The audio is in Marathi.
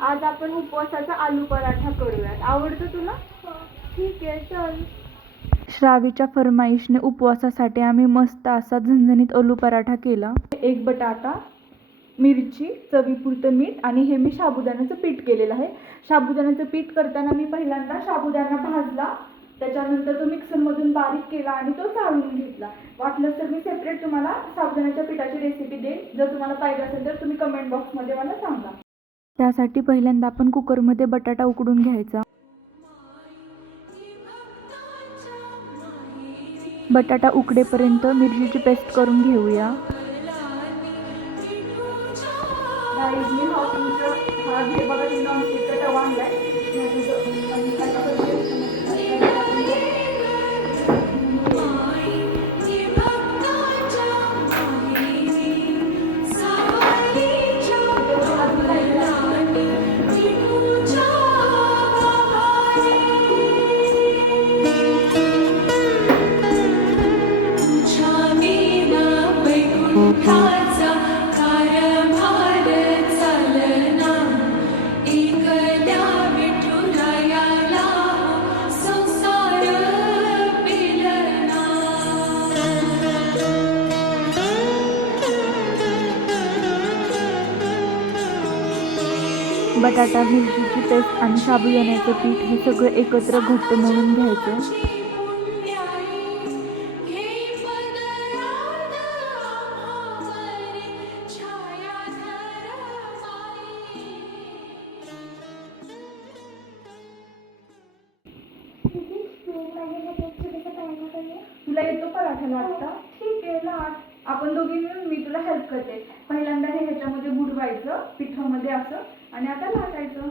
आज आपण उपवासाचा आलू पराठा करूयात. आवडतो तुला? ठीक आहे, चल. श्रावीच्या फरमाईशने उपवासासाठी आम्ही मस्त असा झणझणीत आलू पराठा केला. एक बटाटा, मिरची, चवीपुरतं मीठ आणि हे मी साबुदाण्याचं पीठ केलेलं आहे. साबुदाण्याचं पीठ करताना मी पहिल्यांदा साबुदाणा भाजला, त्याच्यानंतर तो मिक्सरमधून बारीक केला आणि तो चाळून घेतला. वाटलं तर मी सेपरेट तुम्हाला साबुदाण्याच्या पिठाची रेसिपी देईन. जर तुम्हाला पाहिजे असेल तर तुम्ही कमेंट बॉक्समध्ये मला सांगा. त्यासाठी पहिल्यांदा आपण कुकरमध्ये बटाटा उकडून घ्यायचा. बटाटा उकडेपर्यंत मिरचीची पेस्ट करून घेऊया. बटाटा, मिरचीची पेस्ट आणि साबुदाण्याचे पीठ हे सगळं एकत्र घट्ट मळून घ्यायचं. तुला येतो पराठा लाटता? ठीक आहे, लाट. आपण दोघी मिळून मी तुला हेल्प करते. पहिल्यांदा हे ह्याच्यामध्ये बुडवायचं पिठामध्ये असं आणि आता लाटायचं.